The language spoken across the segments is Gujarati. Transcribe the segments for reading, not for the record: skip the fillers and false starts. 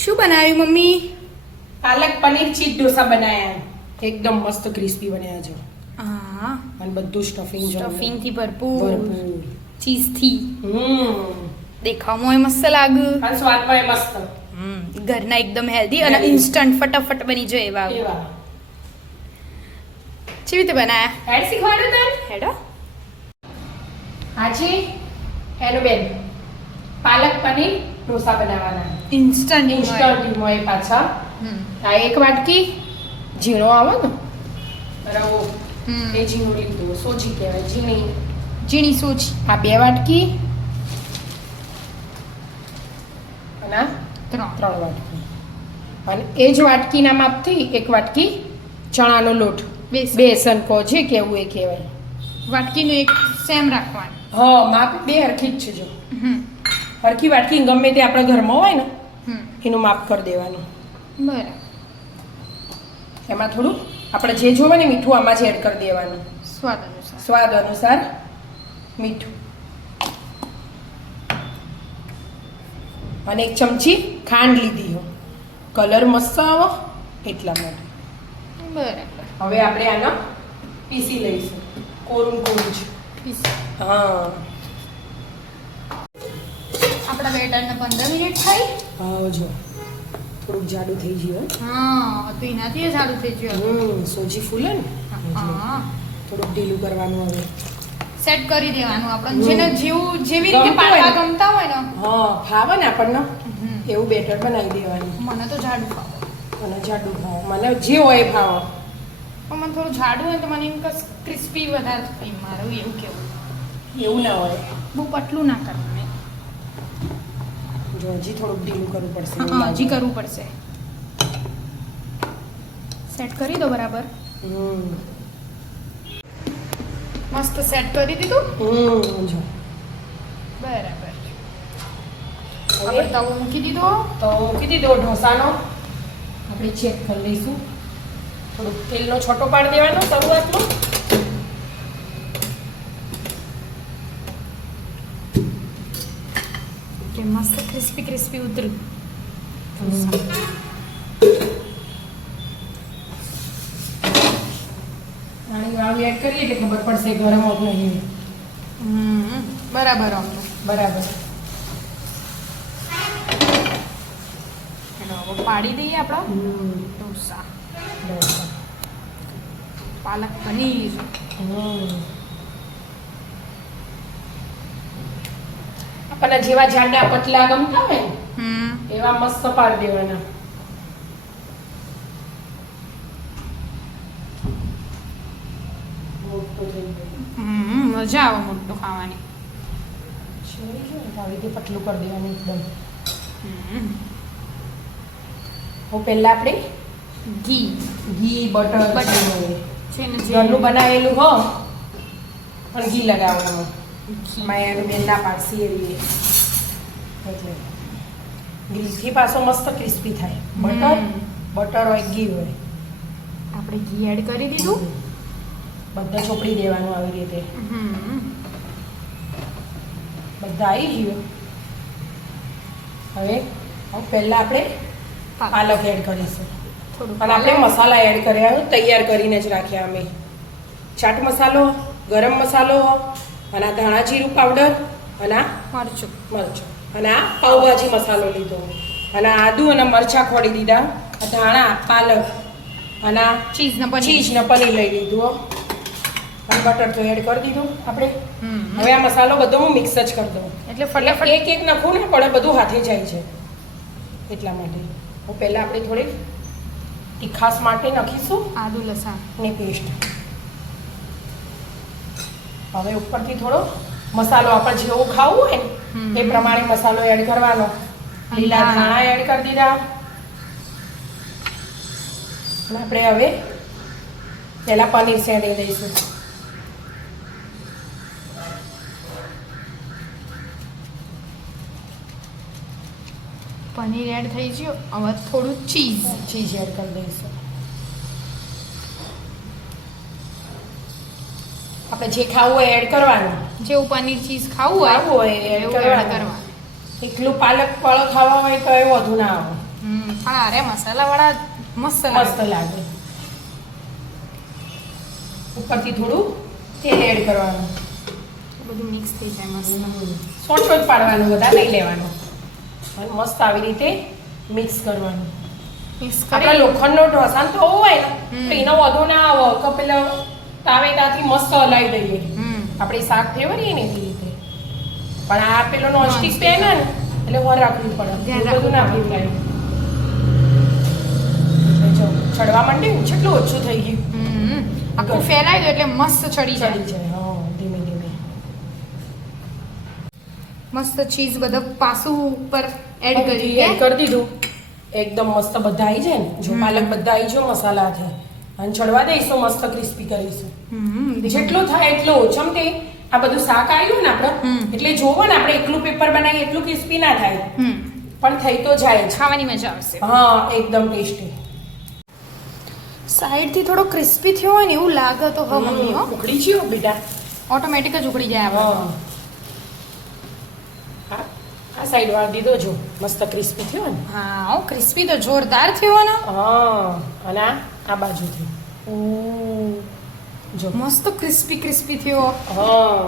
શું બનાવ્યું મમ્મી? પાલક પનીર ચીઝ ઢોસા બનાયા એકદમ મસ્ત ક્રિસ્પી બન્યા છે હા, અને બધું સ્ટફિંગ સ્ટફિંગ થી ભરપૂર, ભરપૂર ચીઝ થી. દેખાવમાં મસ્ત લાગે અને સ્વાદમાં મસ્ત ઘરના એકદમ હેલ્ધી અને ઇન્સ્ટન્ટ ફટાફટ બની જાય એવા. એવા કેવી રીતે બનાયા? એડ શીખવાડું તને હેડો. આજે હેલો બેન પાલક પનીર ઢોસા બનાવવાના ઇન્સ્ટન્ટ મોય પાછા આ એક વાટકી ઝીણો આવે ને બરાબર એ ઝીણું લીધું સોજી કહેવાય ઝીણી સોજી. આ 2 વાટકી અને આ 3 વાટકી અને એ જ વાટકીના માપથી 1 વાટકી ચણાનો લોટ બેસન કહો જે કેવું એ કહેવાય. વાટકીનું એક સેમ રાખવાનું. હા માપ 2 હરખી જ છે. જો હરખી વાટકી ગમે તે આપણા ઘરમાં હોય ને એનું માપ કરી દેવાનું. બરાબર. એમાં થોડું આપણે જે જોવે ને મીઠું આમાં જ એડ કરી દેવાનું. સ્વાદ અનુસાર મીઠું અને 1 ચમચી ખાંડ લીધી હો કલર મસ્ત આવો એટલા માટે. બરાબર. હવે આપણે આને પીસી લઈશું કોરું જ. હા આપણા બેટરને 15 મિનિટ થાય. હા જો થોડુંક જાડું થઈ ગયું. હા તો એનાથી જાડું થઈ ગયું. સોજી ફૂલે ને હા થોડુંક ઢીલું કરવાનું. હવે સેટ કરી દેવાનું આપણે જેને જેવી રીતે પાડવા ગમતા હોય ને. હા ફાવે ને આપણને એવું બેટર બનાવી દેવાનું. મને તો જાડું ભાવે. મને જાડું ભાવે. મને જે હોય ભાવે. પણ મને થોડું જાડું હોય તો મને એમ ક્રિસ્પી વધારે થાય. મારું એવું કેવું. એવું ના હોય. બહુ પતલું ના કરવાનું. જો હજી થોડુંક ઢીલું કરવું પડશે. હજી કરવું પડશે. સેટ કરી દો બરાબર. મસ્ત સેટ કરી દીધું. જો બરાબર. હવે તવો મૂકી દીધો. ઢોસાનો આપણે ચેક કરી લઈશું. થોડુંક તેલનો છોટો પાડી દેવાનો શરૂઆતમાં. કે મસ્ત ક્રિસ્પી ક્રિસ્પી ઉતર્યું. પાણી વાળું એડ કરીએ એટલે ખબર પડશે ગરમ હોત નહીં. બરાબર. પાડી દઈએ આપણા ઢોસા. પાલક પનીર. આપણને જેવા જાડા પતલા ગમતા હોય એવા મસ્ત પાડી દેવાના. મજા આવે મોટું ખાવાની. આવી રીતે પતલું કરી દેવાનું એકદમ. પહેલા આપણે ઘી બટર ઘરનું બનાવેલું હો પણ ઘી લગાવવાનું. માયાનું બેન ના પાડસી એવી એટલે ઘીથી પાછો મસ્ત ક્રિસ્પી થાય. બટર હોય ઘી હોય. આપણે ઘી એડ કરી દીધું. બધા ચોપડી દેવાનું આવી રીતે. બધા આવી ગયું. હવે પહેલા આપણે પાલક એડ કરીશું. અને આપણે મસાલા એડ કર્યા તૈયાર કરીને જ રાખ્યા અમે. ચાટ મસાલો, ગરમ મસાલો અને આ ધાણા જીરું પાવડર અને આ મરચું અને આ પાવભાજી મસાલો લીધો અને આદુ અને મરચાં ખોડી દીધા. ધાણા, પાલક અને આ ચીઝ ને પનીર લઈ લીધું અને બટર તો એડ કરી દીધું આપણે. હવે આ મસાલો બધો હું મિક્સ જ કરી દઉં એટલે ફટાફટ એક નાખવું ને પડે, બધું હાથે જાય છે એટલા માટે. હું પહેલાં આપણે થોડીક તીખાસ માટે નાખીશું આદુ લસણની પેસ્ટ. હવે ઉપરથી થોડો મસાલો આપણે જેવું ખાવું હોય ને એ પ્રમાણે મસાલો એડ કરવાનો. લીલા ધાણા એડ કરી દીધા. અને આપણે હવે પહેલાં પનીર શેડી દઈશું. પનીર એડ થઈ ગયું. હવે થોડું ચીઝ એડ કરી દઈશું. આપણે જે ખાવું હોય એડ કરવાનું. જેવું પનીર ચીઝ ખાવું હોય એડ કરવાનું. એકલું પાલક વાળો ખાવા હોય તો એ વધુ ના આવે. પણ અરે મસાલાવાળા મસ્ત મસ્ત લાગે. ઉપરથી થોડું તેલ એડ કરવાનું. બધું મિક્સ થઈ જાય મસ્ત. સોટ સોટ પાડવાનું, બધા નહીં લેવાનું. અને મસ્ત આવી રીતે મિક્સ કરવાનું. મિક્સ આપણા કરી લોખંડનો ઢોસાનો તો હોય ને તો એનો વધુ ના આવે કે પેલા તાવેતાથી મસ્ત હલાવી દઈએ. આપણે શાક ફેવરીએ ને એવી રીતે. પણ આ પેલો નોનસ્ટિક પેન ને એટલે વર રાખવી પડે. ધ્યાન એવું બધું ના રાખવું ફેવરાય. જો ચડવા માંડ્યું, કેટલું ઓછું થઈ ગયું. આખું ફેલાઈ દો એટલે મસ્ત ચડી જાય. ચડી જાય. હા, ધીમે ધીમે. મસ્ત ચીઝ બધું પાછું ઉપર એડ કરી એડ કરી દીધું. એકદમ મસ્ત બધા આવી જાય ને. જો પાલક બધા આવી જાય મસાલાથી. અને ચડવા દઈશું, મસ્ત ક્રિસ્પી કરીશું. જેટલું થાય એટલું ઓછમ તે આ બધું શાક આવ્યું ને આપણે એટલે જોવો ને આપણે એકલું પેપર બનાવીએ એટલું ક્રિસ્પી ના થાય, પણ થઈ તો જાય જ. ખાવાની મજા આવશે. હા, એકદમ ટેસ્ટી. સાઈડ થી થોડો ક્રિસ્પી થયો હોય ને એવું લાગે તો હા મમ્મી હો ઉકળી ગયો બેટા. ઓટોમેટિક જ ઉકળી જાય આપણે. હા, આ સાઈડ વાળ દીધો જો મસ્ત ક્રિસ્પી થયો ને. હા હો ક્રિસ્પી તો જોરદાર થયો ને. હા, અને આ બાજુથી જો મસ્ત ક્રિસ્પી ક્રિસ્પી થયો. હા,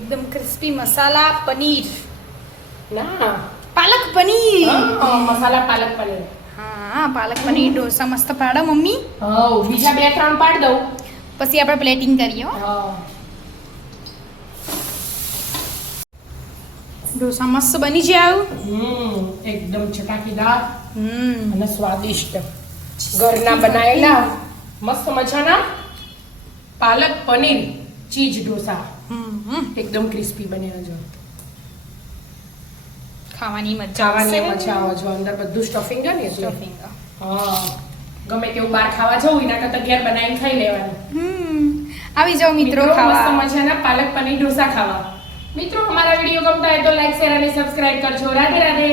એકદમ ક્રિસ્પી મસાલા પનીર, ના પાલક પનીર. હા, મસાલા પાલક પનીર. હા પાલક પનીર ઢોસા મસ્ત પાડો મમ્મી. હા, બીજા 2-3 પાડ દઉં. પછી આપણે પ્લેટિંગ કરીએ હો. હા, ઢોસા મસ્ત બની જાય. એકદમ ચટાકેદાર હમ અને સ્વાદિષ્ટ ઘરના બનાવેલા મસ્ત મજાના પાલક પનીર ચીઝ ઢોસા એકદમ ક્રિસ્પી બન્યા જો. ખાવાની મજા ખાવાની આવશે. મજા આવે જો, અંદર બધું સ્ટફિંગ છે ને એટલે. Stuffing. હા, ગમે તેવું બહાર ખાવા જવું એના કરતાં ઘેર બનાવીને ખાઈ લેવાનું. આવી જાઓ મિત્રો મસ્ત ખાવા. મજાના પાલક પનીર ઢોસા ખાવા. મિત્રો અમારા વિડીયો ગમતા હોય તો લાઈક શેર અને સબસ્ક્રાઇબ કરજો. રાધે રાધે.